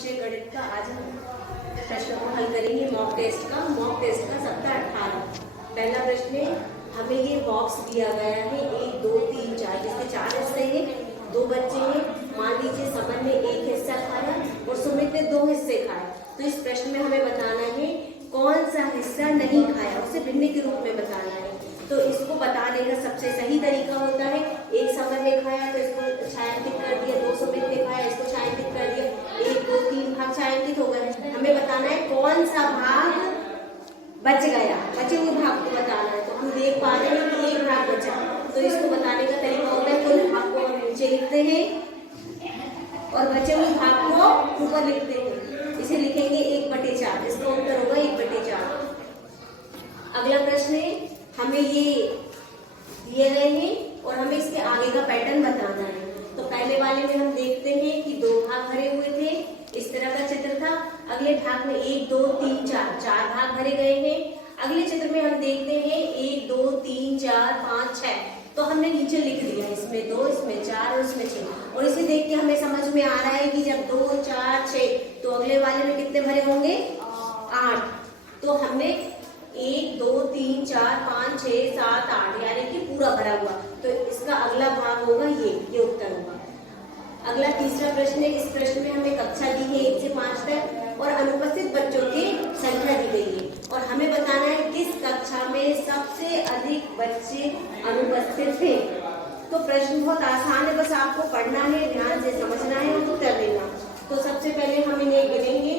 विषय गणित का। आज हम प्रश्न को हल करेंगे मॉक टेस्ट का सप्ताह 18। पहला प्रश्न है, हमें ये बॉक्स दिया गया है 1 2 3 4, जिसके 4 हिस्से हैं, 2 बच्चे हैं। मान लीजिए समन ने 1 हिस्सा खाया और सुमित ने 2 हिस्से खाए। तो इस प्रश्न में हमें बताना है कौन सा हिस्सा नहीं खाया, उसे भिन्न के रूप में बताना है। तो इसको बताने का सबसे सही तरीका होता है, 1 समन ने खाया तो इसको छायांकित कर दिया, 2 सुमित ने खाया इसको छायांकित कर दिया, 1 2 3 भाग छायांकित हो गए। हमें बताना है कौन सा भाग बच गया, बचे हुए भाग को बताना है। तो हम देख पा रहे हैं कि 1 भाग बचा, तो इसको बताने का तरीका होता है कुल भाग को हम नीचे लिखते हैं और बचे हुए भाग को ऊपर लिखते हैं। इसे लिखेंगे 1/4, इसका उत्तर होगा 1/4। अगला प्रश्न है, हमें ये दिए गए हैं और हमें इसके आगे का पैटर्न बताना है। तो पहले वाले में हम देखते हैं कि 2 भाग भरे हुए थे, इस तरह का चित्र था। अगले भाग में 1 2 3 4 भाग भरे गए हैं। अगले चित्र में हम देखते हैं 1 2 3 4 5 6, तो हमने नीचे लिख दिया, इसमें 2 इसमें 4 और इसमें 6। और इसे देख के हमें समझ में आ रहा है कि जब 2 4 6 तो अगले वाले में कितने भरे होंगे, 8। तो हमने 1 2 3 4 5 6 7 8 यानी कि पूरा भरा हुआ, तो इसका अगला भाग होगा ये उत्तर होगा। अगला तीसरा प्रश्न है, इस प्रश्न में हमें कक्षा दी है 1 से 5 तक और अनुपस्थित बच्चों की संख्या दी गई है और हमें बताना है किस कक्षा में सबसे अधिक बच्चे अनुपस्थित थे। तो प्रश्न बहुत आसान है, बस आपको पढ़ना है, ध्यान से समझना है और उत्तर देना। तो सबसे पहले हम इन्हें गिनेंगे,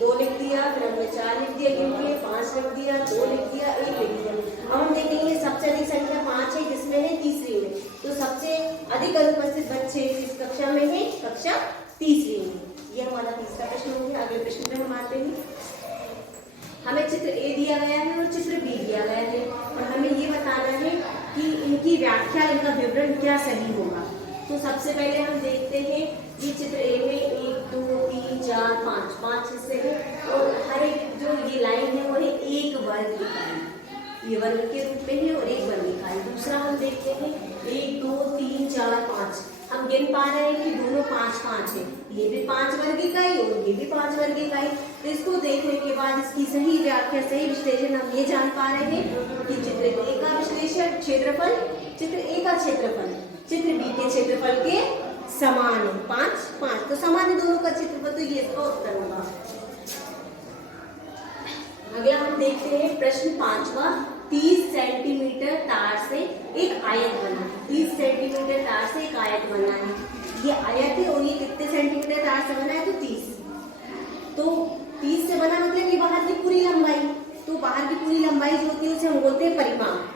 2 लिख दिया, फिर हमने 4 लिख दिया, गिन के 5 लिख दिया, 2 लिख दिया, 1 लिख दिया। अब हम देखेंगे सबसे अधिक संख्या 5 है, जिसमें है तीसरी में। तो सबसे अधिक अनुपस्थित बच्चे किस कक्षा में है, कक्षा तीसरी में। यह हमारा तीसरा प्रश्न हो गया। अगले प्रश्न में हम आते हैं, हमें चित्र ए दिया गया है और चित्र बी दिया गया है और हमें ये बताना है कि इनकी व्याख्या, इनका विवरण क्या सही होगा। तो सबसे पहले हम देखते हैं, ये चित्र ए में 1 2 3 4 5 हिस्से हैं और हर एक जो ये लाइन है वो है 1 वर्ग इकाई, ये वर्ग के रूप में है और 1 वर्ग इकाई। दूसरा हम देखते हैं 1 2 3 4 5, हम गिन पा रहे हैं कि दोनों 5 5 है, ये भी 5 वर्ग इकाई और ये भी 5 वर्ग इकाई। तो इसको देखने के बाद इसकी सही व्याख्या, सही विश्लेषण हम ये जान पा रहे हैं कि चित्र ए का विश्लेषण क्षेत्रफल, चित्र ए का क्षेत्रफल चित्र बी के क्षेत्रफल के समान है, 5 5, तो समान है दोनों का क्षेत्रफल, तो ये इसका उत्तर होगा। अगला हम देखते हैं प्रश्न 5वां, 30 सेंटीमीटर तार से एक आयत बना है। 30 सेंटीमीटर तार से एक आयत बना है, ये आयत है और ये कितने सेंटीमीटर तार से बना है, तो 30। तो 30 से बना मतलब कि बाहर की पूरी लंबाई, तो बाहर की पूरी लंबाई जो होती है उसे हम बोलते हैं परिमाप।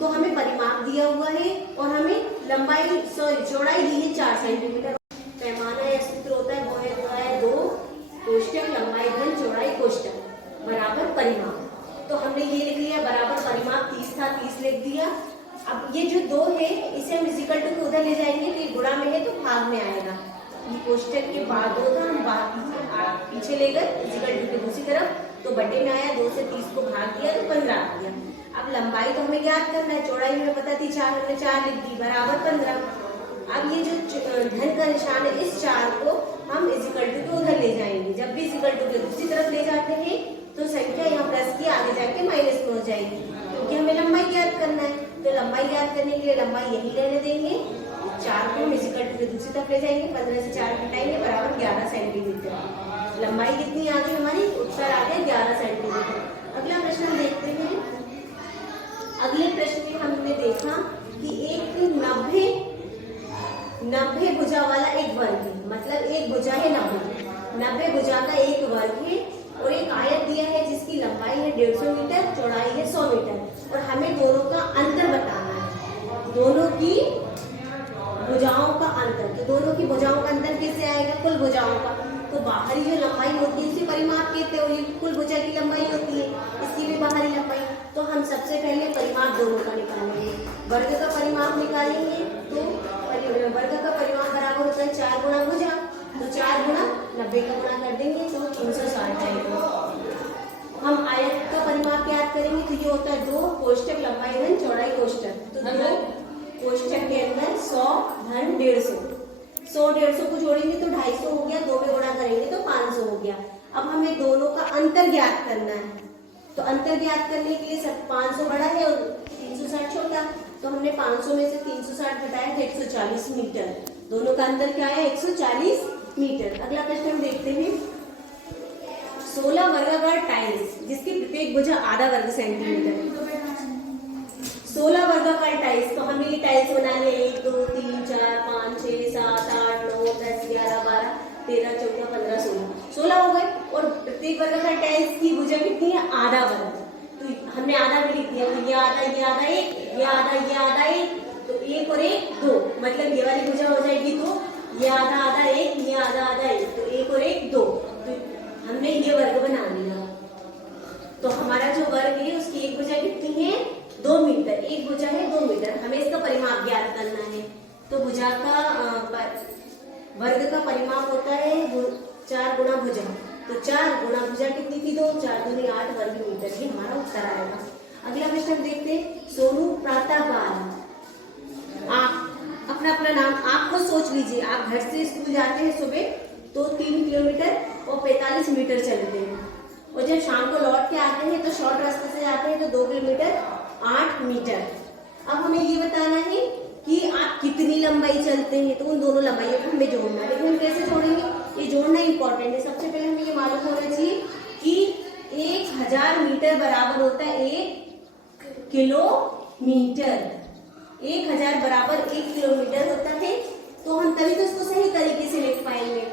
तो हमें परिमाप दिया हुआ है और हमें लंबाई चौड़ाई दी है 4 सेंटीमीटर। पैमाना या सूत्र होता है वो है 2 कोष्टक लंबाई घन चौड़ाई कोष्टक बराबर परिमाप। तो हमने ये लिख लिया बराबर परिमाप 30 था, 30 लिख दिया। अब ये जो 2 है इसे हम इक्वल टू उधर ले जाएंगे, तो ये गुणा में है तो भाग में आएगा। ये कोष्टक के बाद 2 था, हम पीछे ले गए इक्वल टू के दूसरी तरफ, तो बटे में आया, 2 से 30 को भाग दिया तो 15 आ गया। अब लंबाई तो हमें ज्ञात करना है, चौड़ाई हमें पता थी 4, हमने 4 लिख दी बराबर 15। अब ये जो धन का निशान है, इस 4 को हम इक्वल टू के उधर ले जाएंगे। जब भी इक्वल टू के दूसरी तरफ ले जाते हैं तो संख्या यहाँ प्लस की आगे जाके माइनस में हो जाएगी, क्योंकि हमें लंबाई ज्ञात करना है। तो लंबाई ज्ञात करने के लिए लंबाई यही रहने देंगे, 4 को हम इक्वल टू के दूसरी तरफ ले जाएंगे, 15 से 4 घटाएंगे बराबर 11 सेंटीमीटर। लंबाई कितनी आ गई हमारी, उत्तर आ गया 11 सेंटीमीटर। अगला प्रश्न हम देखते हैं। अगले प्रश्न में हमने देखा कि एक 90 भुजा वाला एक वर्ग है, मतलब एक भुजा है 90 भुजा का एक वर्ग है और एक आयत दिया है जिसकी लंबाई है 150 मीटर, चौड़ाई है 100 मीटर और हमें दोनों का अंतर बताना है, दोनों की भुजाओं का अंतर। तो दोनों की भुजाओं का अंतर कैसे आएगा, कुल भुजाओं का। तो बाहरी जो लंबाई होती है इसे परिमाप कहते हैं, ये कुल भुजा की लंबाई होती है, इसकी भी बाहरी लंबाई। तो हम सबसे पहले परिमाप दोनों का निकालेंगे, वर्ग का परिमाप निकालेंगे। तो वर्ग का परिमाप बराबर होता है 4 गुणा भुजा, तो 4 गुणा 90 का गुणा कर देंगे तो 360 आएगा। हम आयत का परिमाप याद करेंगे तो ये होता है 2 कोष्टक लंबाई घन चौड़ाई कोष्टक, तो 2 कोष्टक के अंदर 100 धन 150, 100 150 को जोड़ेंगे तो 250 हो गया, 2 में 500 हो गया। अब हमें दोनों का अंतर ज्ञात करना है, तो अंतर ज्ञात करने के लिए सब 500 बड़ा है और 360 छोटा, तो हमने 500 में से 360 घटाया तो 140 मीटर। दोनों का अंतर क्या है? 140 मीटर। अगला प्रश्न हम देखते हैं। 16 वर्गाकार टाइल्स जिसकी प्रत्येक भुजा आधा वर्ग सेंटीमीटर। 16 वर्गाकार टाइल्स, तो हमें ये टाइल्स बनानी है 1 2 3 4 5 6 7 8 9 10 11 12 13 14 15 16 हो गए। और प्रत्येक वर्गाकार टाइल्स की भुजा कितनी है? आधा वर्ग। तो हमने आधा भी लिख दिया, तो ये आधा एक, ये आधा एक, तो 1 और 1 2, मतलब ये वाली भुजा हो जाएगी 2, ये आधा एक, ये आधा एक, तो 1 और 1 2। तो हमने ये वर्ग बना लिया। तो हमारा जो वर्ग है उसकी एक भुजा कितनी है? 2 मीटर। एक भुजा है 2 मीटर। हमें इसका परिमाप ज्ञात करना है। तो भुजा का वर्ग का परिमाप होता है 4 गुना भुजा। तो 4 गुना भुजा कितनी थी? 2, 4 दूनी 8 वर्ग मीटर। ये हमारा उत्तर आएगा। अगला प्रश्न हम देखते हैं। सोनू प्रातःकाल, आप अपना अपना नाम आप खुद सोच लीजिए। आप घर से स्कूल जाते हैं सुबह तो 3 किलोमीटर और 45 मीटर चलते हैं, और जब शाम को लौट के आते हैं तो शॉर्ट रास्ते से जाते हैं तो 2 किलोमीटर 8 मीटर। अब हमें ये बताना है कि आप कितनी लंबाई चलते हैं, तो उन दोनों लंबाइयों को हमें जोड़ना है। लेकिन हम कैसे जोड़ेंगे? ये जोड़ना इंपॉर्टेंट है। सबसे पहले हमें ये मालूम होना चाहिए कि 1000 मीटर बराबर होता है 1 किलोमीटर। 1000 बराबर 1 किलोमीटर होता है। तो हम तभी तो इसको सही तरीके से लिख पाएंगे।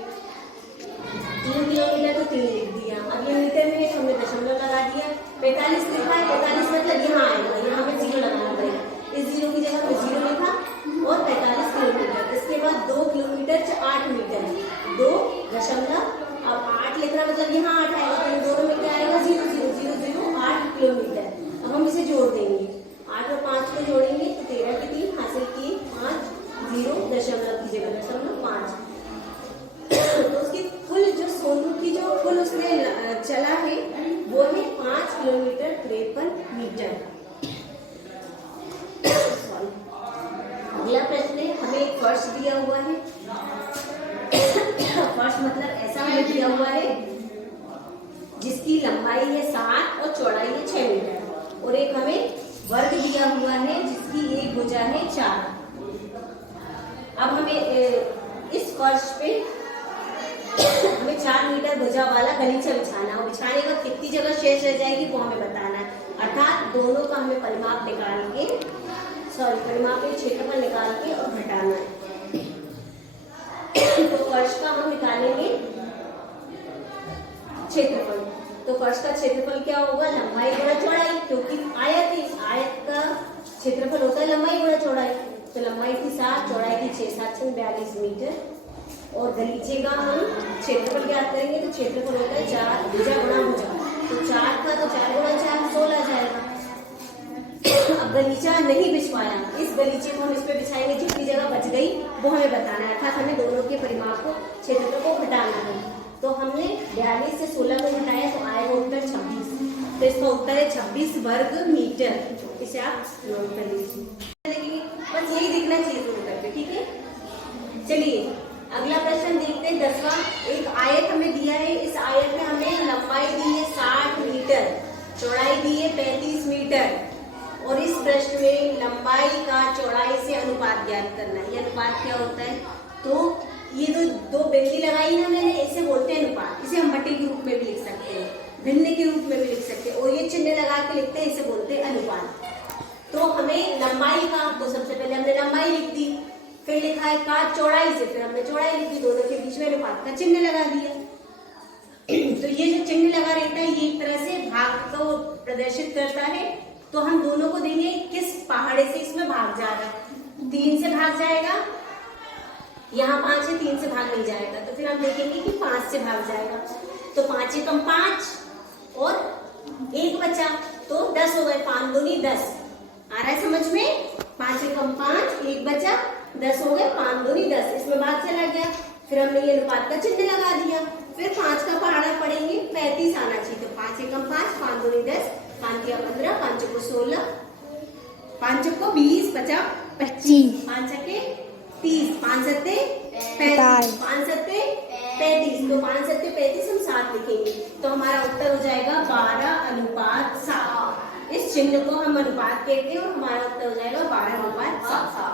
3 किलोमीटर तो 3 लिख दिया। अब ये मीटर में हमने दशमलव लगा दिया। 45 लिखा है, 45 मतलब यहाँ आएगा, यहाँ हमें 0 लगाना पड़ेगा। इस 0 की जगह पे 0 लिखा और 45 किलोमीटर। इसके बाद 2 किलोमीटर 8 मीटर, 2 दशमलव, अब 8 लिखना मतलब यहाँ 8 आएगा, तो इन दोनों में क्या आएगा? 0 0 0 0 8 किलोमीटर। अब हम इसे जोड़ देंगे, 8 और 5 को जोड़ेंगे तो 13 की 3 हासिल किए 5, 0 दशमलव की जगह दशमलव 5। तो उसकी कुल जो सोनू की जो कुल उसने चला है वो है 5 किलोमीटर 53 मीटर। अगला प्रश्न है। हमें एक फर्श दिया हुआ है। फर्श मतलब ऐसा हमें दिया हुआ है जिसकी लंबाई है 7 और चौड़ाई है 6 मीटर, और एक हमें वर्ग दिया हुआ है जिसकी एक भुजा है 4। अब हमें इस फर्श पे हमें 4 मीटर भुजा वाला गलीचा बिछाना, और बिछाने का कितनी जगह शेष रह जाएगी वो हमें बताना है। अर्थात दोनों का हमें परिमाप निकाल के, परिमाप के क्षेत्रफल निकाल के और घटाना है। तो फर्श का हम निकालेंगे क्षेत्रफल। तो फर्श का क्षेत्रफल क्या होगा? लंबाई गुणा चौड़ाई, क्योंकि आयत है, आयत का क्षेत्रफल होता है लंबाई गुणा चौड़ाई। तो लंबाई थी 7, चौड़ाई थी 6, 7 42 मीटर। और गलीचे का हम क्षेत्रफल ज्ञात करेंगे तो क्षेत्रफल होता है 4 भुजा गुणा भुजा। तो 4 का तो 4 गुणा 4 16 जाएगा। अब गलीचा नहीं बिछवाया, इस गलीचे को हम इस पे बिछाएंगे, जितनी जगह बच गई वो हमें बताना है। अर्थात हमें दोनों के परिमाप को, क्षेत्रफल को घटाना है। तो हमने 42 से 16 को घटाया तो आएगा उत्तर 26। तो इसका उत्तर है 26 वर्ग मीटर। इसे आप नोट कर लीजिए, बस यही दिखना चाहिए उत्तर पे, ठीक है। चलिए अगला प्रश्न देखते हैं 10वां। एक आयत हमें दिया है। इस आयत में हमें लंबाई दी है 60 मीटर, चौड़ाई दी है 35 मीटर, और इस प्रश्न में लंबाई का चौड़ाई से अनुपात ज्ञात करना है। ये अनुपात क्या होता है? तो ये जो 2 बिंदी लगाई ना मैंने, इसे बोलते हैं अनुपात। इसे हम बटे के रूप में भी लिख सकते हैं, भिन्न के रूप में भी लिख सकते हैं, और ये चिन्ह लगा के लिखते हैं, इसे बोलते हैं अनुपात। तो हमें लंबाई का, तो सबसे पहले हमने लंबाई लिख दी, फिर लिखा है का चौड़ाई से, फिर हमने चौड़ाई लिखी, दोनों के बीच में अनुपात का चिन्ह लगा दिया। तो ये जो चिन्ह लगा रहता है ये एक तरह से भाग को प्रदर्शित करता है। तो हम दोनों को देंगे किस पहाड़े से इसमें भाग जा रहा है। 3 से भाग जाएगा, यहाँ 5 से 3 से भाग नहीं जाएगा, तो फिर हम देखेंगे कि 5 से भाग जाएगा। तो 5 एकम 5 और 1 बचा तो 10 हो गए, 5 दूनी 10। आ रहा है समझ में? 5 एकम 5, 1 बचा, 10 हो गए, 5 दूनी 10, इसमें भाग चला गया। फिर हमने ये अनुपात का चिन्ह लगा दिया। फिर 5 का पहाड़ा पढ़ेंगे, 35 आना चाहिए। तो 5 एकम 5, 5 दूनी 10, 5 या 15, 5 को 16, 5 को 20, 50 25, 5 के 30, 5 सत्ते 35, 5 सत्ते 35, तो 5 सत्ते 35 हम 7 लिखेंगे, तो हमारा उत्तर हो जाएगा 12:7। इस चिन्ह को हम अनुपात कहते हैं और हमारा उत्तर हो जाएगा 12:7।